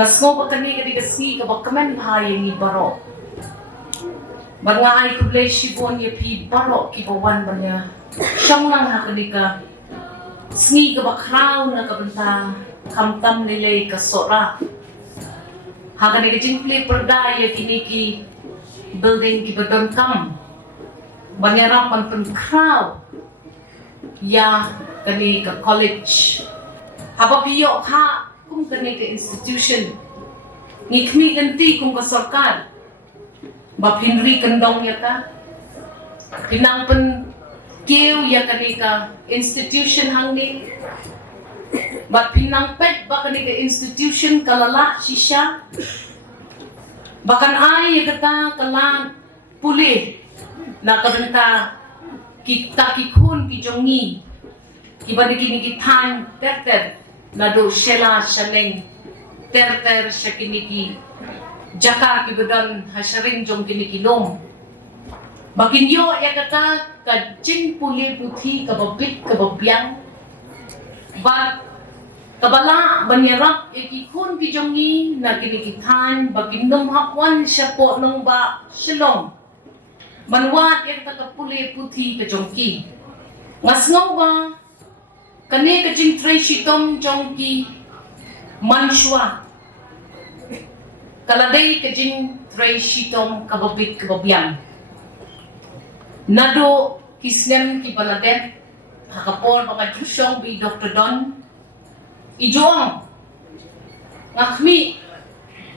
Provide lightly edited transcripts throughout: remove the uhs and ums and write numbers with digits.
Ngasmo bakani kadi kasni ka bakamen hai ni baro. Banga ai kublai shibon ye pi baro ki bawan banya. Shong lang hakani ka sni ka bakraw na ka banta kamtam nilay ka sora. Hakani ka jingple perda ye kini ki building ki badon kam. Banya rapan pen kraw ya kani ka college. Haba piyo ha kung kani ka institution ni kami ganti kung ka sarkar ba pinri kandong ya ka pinang pen keu ya kani ka institution hangni ba pinang pet ba kani ka institution kalala shisha bakan ay ya kata kalang puli na kadanta kita kikun kijongi kiba ni kitan ter nado Shella Shillong ter shakiniki jaka ki bedan hasharing jong kiniki lom bakin yo ya kata ka jing puli puthi ka babit ka babyang ba kabala banyarap ikikun ki jongi na kiniki than bakin nom hapwan siya po nung ba Shillong manwat ya kata ka puli puthi ka jongki ngasngaw ba kane ka jing tray shitom jongki manshwa kaladay ka jing tray shitom kababit kababyang nado kisnem ki baladet hakapor mga jusyong bi Dr. Don ijuang ngakmi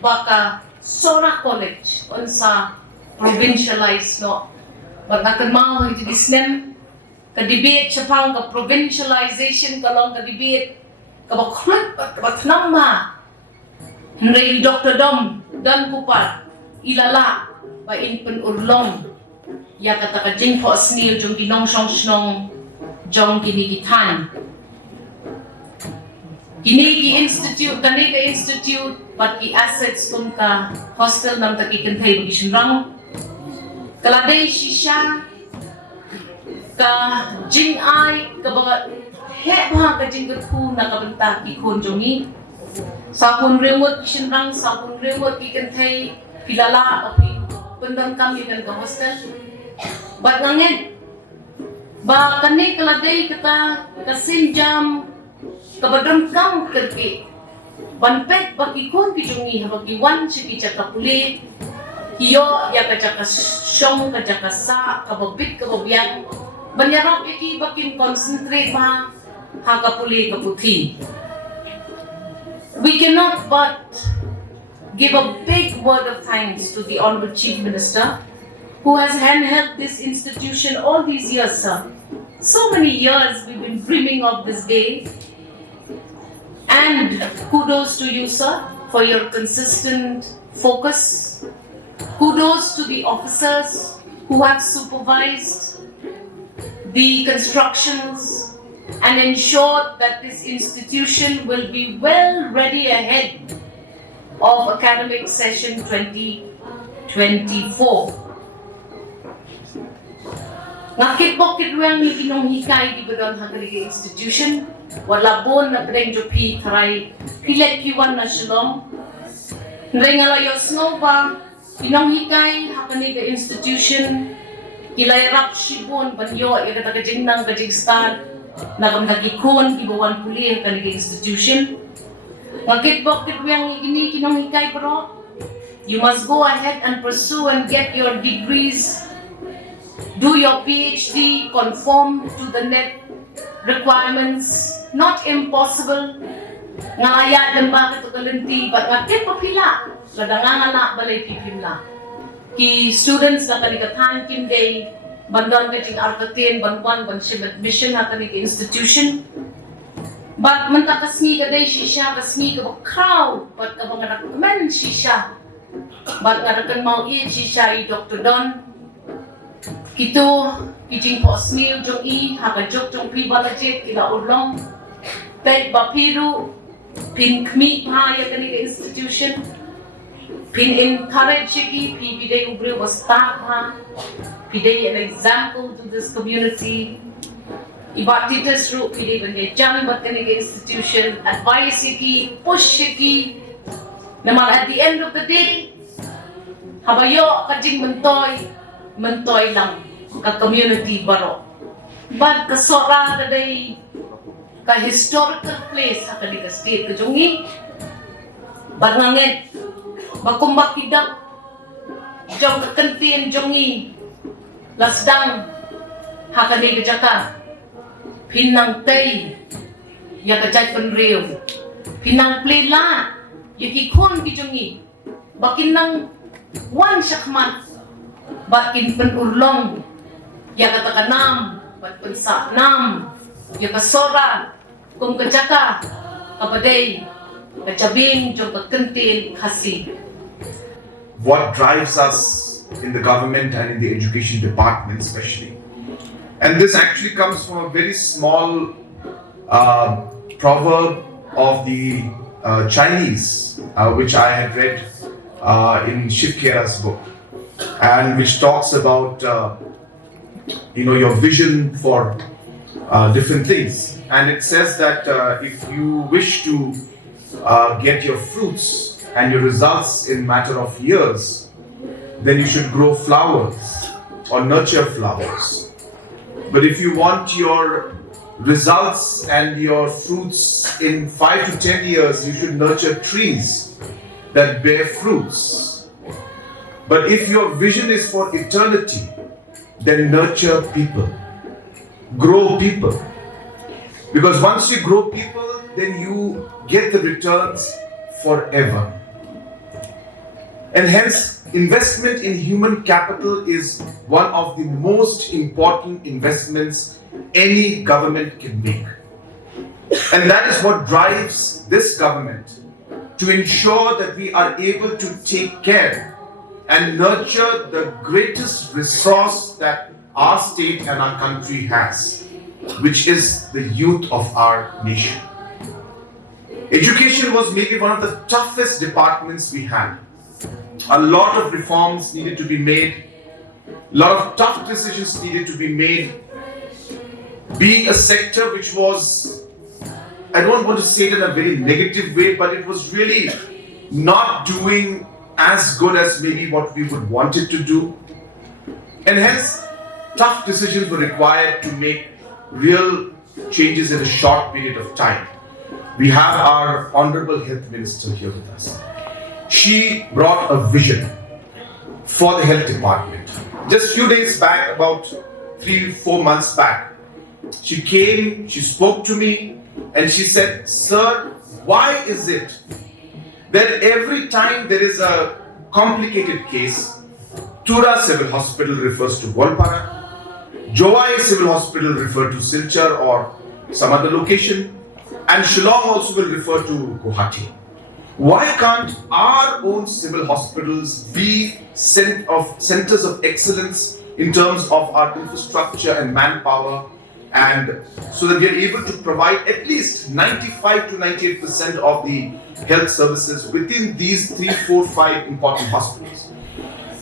baka Sohra College on sa provincialized no bagakan mau itu kisnem ka-debate siya pang ka-provincialization ka lang ka-debate ka-bakrat at ka-batnama Henry Dr. Dom dan kupar ilala ba in penurlong ya kata ka-jing po asnil jong ginong siyong jong ginigitan kinigi institute kani ka institute pat ki assets kung ka hostel ng takikantay mag-isinrang kaladay siya ka jing ay ka ba heba ka jing ku na ka banta ki kon jongi sa kun remote kishinrang sa kun remote ki kantay pilala api pendang kami kan ka hostel bat ngangen ba kani kaladay kata kasinjam ka badam kam kerki banpet baki kon ki jongi habagi wan chiki chaka puli kiyo ya ka chaka syong ka chaka sa ka babit ka babyang banyarap iki bakin concentrate ma hakapuli kaputhi. We cannot but give a big word of thanks to the Hon'ble Chief Minister who has handheld this institution all these years, sir. So many years we've been dreaming of this day. And kudos to you, sir, for your consistent focus. Kudos to the officers who have supervised the constructions and ensure that this institution will be well ready ahead of academic session 2024. Ngakit-bokit wang ikinong hikay di badon hanggang institution wala bon na breng jopi taray pilet kiwan na Shillong ngay ngalayos no ba inong hikay hanggang institution kilayrap shibon banyo ikata kajing nang kajing star nagam nagikon kibawan puli ang kanigay institution ngakit-bokit wang ikini kinong hikay bro you must go ahead and pursue and get your degrees. Do your PhD, conform to the net requirements, not impossible. Ngayat dan bakit kalanti, but ngakit papila, ladangangala balay pipimla. Ki students na kanikatan kinday, bandon kajing arkatin, banwan, banship admission na kanika institution. But manta kasmi kaday shisha, kasmi ka crowd, but ka mga recommend shisha. But ngarakan mau shisha i Dr. Don. Kito kijing po smil jong I hakajok jong pi balajit kila ulong tay bapiru pin kmi pa ya kani institution pin encourage ki pi bidai ubre was start ha bidai an example to this community ibati tesru pidai bande jami bat kani institution advice ki push ki naman at the end of the day habayo kajing mentoy lang ka community baro bad ka Sohra day ka historical place sa kanila state ka jongi bad nganget bakumbak hidak jong ka kantin jongi lasdang hakani ka jaka pinang tay ya ka jay penriu pinang plela yaki kon ki jongi bakin nang wan syakmat bakin penulong ya kata kanam bat pensa nam ya kasora kum kajaka kapadai kajabing jong kentin khasi. What drives us in the government and in the education department especially, and this actually comes from a very small proverb of the Chinese which I had read in Shiv Khera's book, and which talks about your vision for different things. And it says that if you wish to get your fruits and your results in matter of years, then you should grow flowers or nurture flowers. But if you want your results and your fruits in 5 to 10 years, you should nurture trees that bear fruits. But if your vision is for eternity, then nurture people, grow people. Because once you grow people, then you get the returns forever. And hence, investment in human capital is one of the most important investments any government can make. And that is what drives this government to ensure that we are able to take care and nurture the greatest resource that our state and our country has, which is the youth of our nation. Education was maybe one of the toughest departments we had. A lot of reforms needed to be made, a lot of tough decisions needed to be made. Being a sector which was, I don't want to say it in a very negative way, but it was really not doing as good as maybe what we would want it to do. And hence, tough decisions were required to make real changes in a short period of time. We have our Honorable Health Minister here with us. She brought a vision for the health department. Just a few days back, about 3-4 months back, she came, she spoke to me, and she said, "Sir, why is it that every time there is a complicated case, Tura Civil Hospital refers to Golpara, Jowai Civil Hospital refers to Silchar or some other location, and Shillong also will refer to Guwahati. Why can't our own civil hospitals be centers of excellence in terms of our infrastructure and manpower, and so that we are able to provide at least 95 to 98% of the health services within these 3, 4, 5 important hospitals?"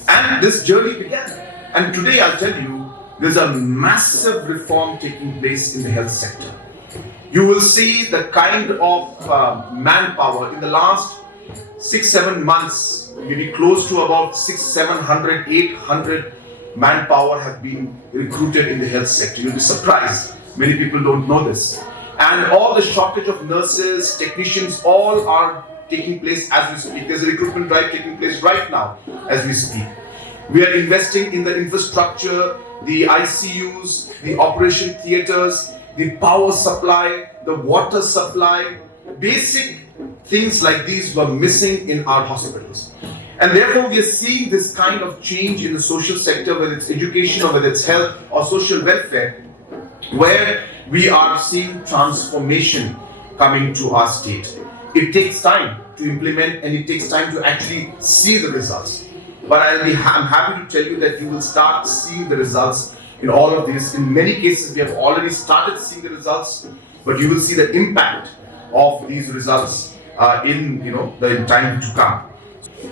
And this journey began. And today I'll tell you, there's a massive reform taking place in the health sector. You will see the kind of manpower in the last 6-7 months, maybe close to about 600, 700, 800 manpower have been recruited in the health sector. You'll be surprised. Many people don't know this. And all the shortage of nurses, technicians, all are taking place as we speak. There's a recruitment drive taking place right now as we speak. We are investing in the infrastructure, the ICUs, the operation theaters, the power supply, the water supply. Basic things like these were missing in our hospitals. And therefore we are seeing this kind of change in the social sector, whether it's education or whether it's health or social welfare, where we are seeing transformation coming to our state. It takes time to implement and it takes time to actually see the results. But I'm happy to tell you that you will start seeing the results in all of this. In many cases, we have already started seeing the results, but you will see the impact of these results in the time to come.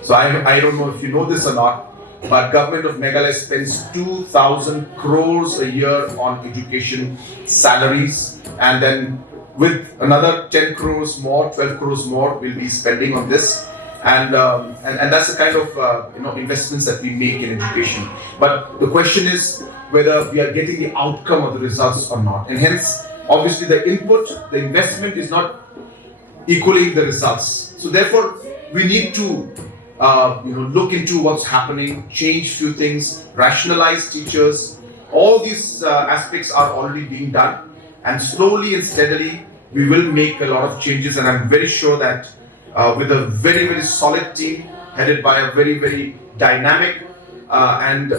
So I don't know if you know this or not, but government of Meghalaya spends 2,000 crores a year on education salaries, and then with another 10 crores more, 12 crores more, we'll be spending on this. And that's the kind of investments that we make in education. But the question is whether we are getting the outcome of the results or not. And hence, obviously, the input, the investment is not equaling the results. So therefore, we need to look into what's happening, change few things, rationalize teachers. All these aspects are already being done, and slowly and steadily we will make a lot of changes. And I'm very sure that with a very, very solid team headed by a very, very dynamic and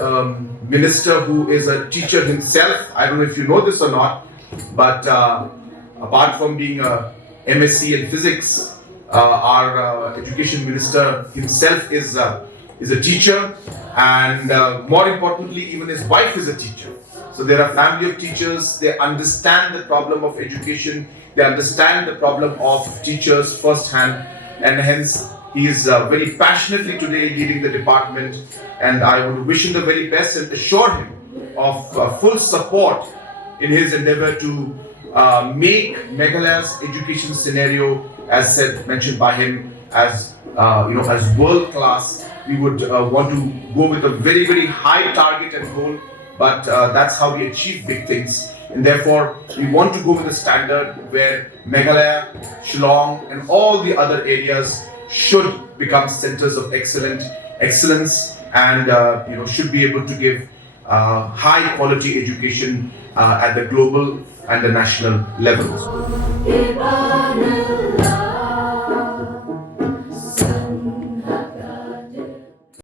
minister who is a teacher himself. I don't know if you know this or not, but apart from being a MSc in physics, our education minister himself is a teacher, and more importantly, even his wife is a teacher. So they're a family of teachers. They understand the problem of education. They understand the problem of teachers firsthand, and hence he is very passionately today leading the department. And I would wish him the very best and assure him of full support in his endeavor to make Meghalaya's education scenario, as mentioned by him, as as world class. We would want to go with a very, very high target and goal, but that's how we achieve big things. And therefore, we want to go with a standard where Meghalaya, Shillong, and all the other areas should become centers of excellence, and should be able to give high quality education at the global and the national levels.